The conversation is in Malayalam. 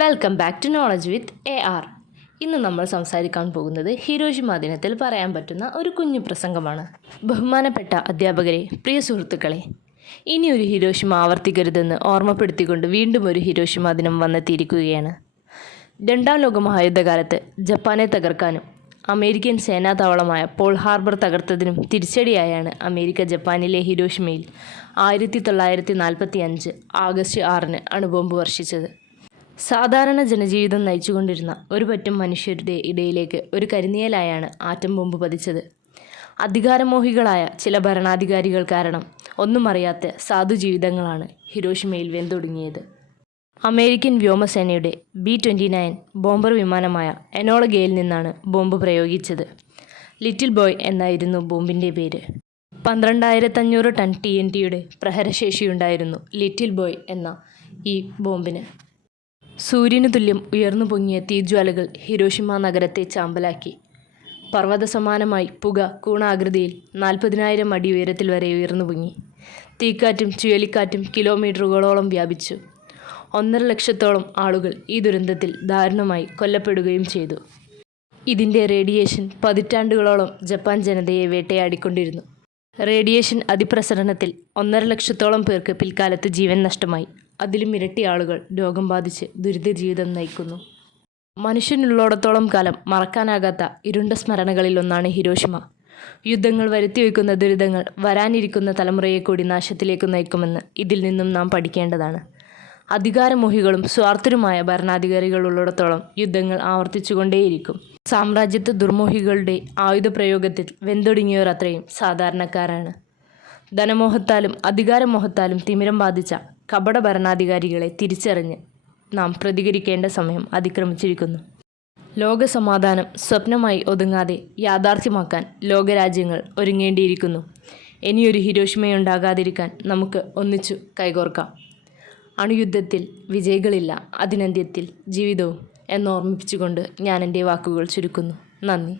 Welcome back to knowledge with AR. ഇന്ന് നമ്മൾ സംസാരിക്കാൻ പോകുന്നത് ഹിരോഷിമ ദിനത്തിൽ പറയാൻ പറ്റുന്ന ഒരു കുഞ്ഞു പ്രസംഗമാണ്. ബഹുമാനപ്പെട്ട അധ്യാപകരെ, പ്രിയ സുഹൃത്തുക്കളെ, ഇനിയൊരു ഹിരോഷിമ ആവർത്തിക്കരുതെന്ന് ഓർമ്മപ്പെടുത്തിക്കൊണ്ട് വീണ്ടും ഒരു ഹിരോഷിമ ദിനം വന്നെത്തിയിരിക്കുകയാണ്. രണ്ടാം ലോക മഹായുദ്ധകാലത്ത് ജപ്പാനെ തകർക്കാനും അമേരിക്കൻ സേനാതാവളമായ പോൾ ഹാർബർ തകർത്തതിനും തിരിച്ചടിയായാണ് അമേരിക്ക ജപ്പാനിലെ ഹിരോഷിമയിൽ 1945 ആഗസ്റ്റ് 6 അണുബോംബ് വർഷിച്ചത്. സാധാരണ ജനജീവിതം നയിച്ചുകൊണ്ടിരുന്ന ഒരു പറ്റം മനുഷ്യരുടെ ഇടയിലേക്ക് ഒരു കരിനിഴലായാണ് ആറ്റം ബോംബ് പതിച്ചത്. അധികാരമോഹികളായ ചില ഭരണാധികാരികൾ കാരണം ഒന്നും അറിയാത്ത സാധുജീവിതങ്ങളാണ് ഹിരോഷിമയിൽ വെന്തൊടുങ്ങിയത്. അമേരിക്കൻ വ്യോമസേനയുടെ B-29 ബോംബർ വിമാനമായ എനോള ഗേയിൽ നിന്നാണ് ബോംബ് പ്രയോഗിച്ചത്. ലിറ്റിൽ ബോയ് എന്നായിരുന്നു ബോംബിൻ്റെ പേര്. 12,500 ടൺ TNTയുടെ പ്രഹരശേഷിയുണ്ടായിരുന്നു ലിറ്റിൽ ബോയ് എന്ന ഈ ബോംബിന്. സൂര്യനു തുല്യം ഉയർന്നു പൊങ്ങിയ തീജ്വാലകൾ ഹിരോഷിമ നഗരത്തെ ചാമ്പലാക്കി. പർവ്വതസമാനമായി പുക കൂണാകൃതിയിൽ 40,000 അടി ഉയരത്തിൽ വരെ ഉയർന്നു പൊങ്ങി. തീക്കാറ്റും ചുഴലിക്കാറ്റും കിലോമീറ്ററുകളോളം വ്യാപിച്ചു. 1.5 ലക്ഷത്തോളം ആളുകൾ ഈ ദുരന്തത്തിൽ ദാരുണമായി കൊല്ലപ്പെടുകയും ചെയ്തു. ഇതിൻ്റെ റേഡിയേഷൻ പതിറ്റാണ്ടുകളോളം ജപ്പാൻ ജനതയെ വേട്ടയാടിക്കൊണ്ടിരുന്നു. റേഡിയേഷൻ അതിപ്രസരണത്തിൽ 1.5 ലക്ഷത്തോളം പേർക്ക് പിൽക്കാലത്ത് ജീവൻ നഷ്ടമായി. അതിലും ഇരട്ടി ആളുകൾ രോഗം ബാധിച്ച് ദുരിത ജീവിതം നയിക്കുന്നു. മനുഷ്യനുള്ളിടത്തോളം കാലം മറക്കാനാകാത്ത ഇരുണ്ട സ്മരണകളിൽ ഒന്നാണ് ഹിരോഷിമ. യുദ്ധങ്ങൾ വരുത്തിവെക്കുന്ന ദുരിതങ്ങൾ വരാനിരിക്കുന്ന തലമുറയെ കൂടി നാശത്തിലേക്ക് നയിക്കുമെന്ന് ഇതിൽ നിന്നും നാം പഠിക്കേണ്ടതാണ്. അധികാരമോഹികളും സ്വാർത്ഥരുമായ ഭരണാധികാരികളുള്ളിടത്തോളം യുദ്ധങ്ങൾ ആവർത്തിച്ചുകൊണ്ടേയിരിക്കും. സാമ്രാജ്യത്വ ദുർമോഹികളുടെ ആയുധപ്രയോഗത്തിൽ വെന്തൊടുങ്ങിയവർ അത്രയും സാധാരണക്കാരാണ്. ധനമോഹത്താലും അധികാരമോഹത്താലും തിമിരം ബാധിച്ച കപട ഭരണാധികാരികളെ തിരിച്ചറിഞ്ഞ് നാം പ്രതികരിക്കേണ്ട സമയം അതിക്രമിച്ചിരിക്കുന്നു. ലോകസമാധാനം സ്വപ്നമായി ഒതുങ്ങാതെ യാഥാർത്ഥ്യമാക്കാൻ ലോകരാജ്യങ്ങൾ ഒരുങ്ങേണ്ടിയിരിക്കുന്നു. ഇനിയൊരു ഹിരോഷിമയുണ്ടാകാതിരിക്കാൻ നമുക്ക് ഒന്നിച്ചു കൈകോർക്കാം. അണുയുദ്ധത്തിൽ വിജയികളില്ല, അതിനന്ത്യത്തിൽ ജീവിതവും എന്നോർമ്മിപ്പിച്ചുകൊണ്ട് ഞാൻ എൻ്റെ വാക്കുകൾ ചുരുക്കുന്നു. നന്ദി.